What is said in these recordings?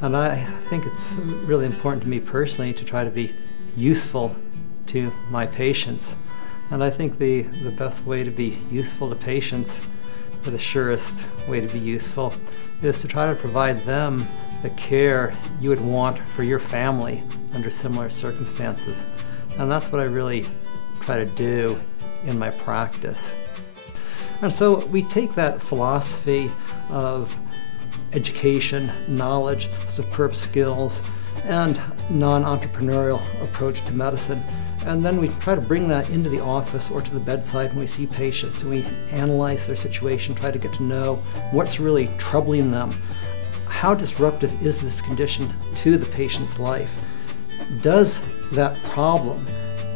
And I think it's really important to me personally to try to be useful to my patients. And I think the best way to be useful to patients, or the surest way to be useful, is to try to provide them the care you would want for your family under similar circumstances. And that's what I really try to do in my practice. And so we take that philosophy of education, knowledge, superb skills, and non-entrepreneurial approach to medicine, and then we try to bring that into the office or to the bedside when we see patients, and we analyze their situation, try to get to know what's really troubling them. How disruptive is this condition to the patient's life? Does that problem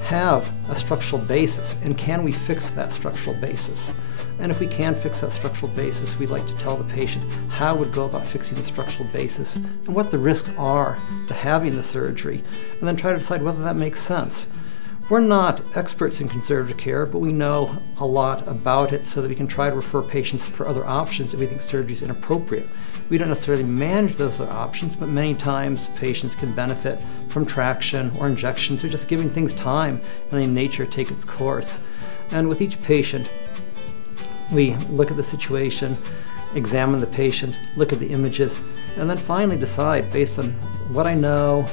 have a structural basis, and can we fix that structural basis? And if we can fix that structural basis, we'd like to tell the patient how we'd go about fixing the structural basis and what the risks are to having the surgery, and then try to decide whether that makes sense. We're not experts in conservative care, but we know a lot about it so that we can try to refer patients for other options if we think surgery is inappropriate. We don't necessarily manage those other options, but many times patients can benefit from traction or injections or just giving things time and letting nature take its course. And with each patient, we look at the situation, examine the patient, look at the images, and then finally decide, based on what I know,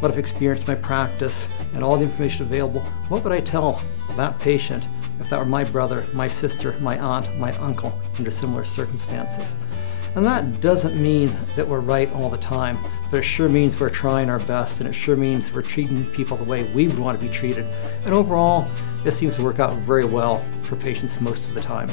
what I've experienced in my practice, and all the information available, what would I tell that patient if that were my brother, my sister, my aunt, my uncle under similar circumstances. And that doesn't mean that we're right all the time, but it sure means we're trying our best, and it sure means we're treating people the way we would want to be treated. And overall, it seems to work out very well for patients most of the time.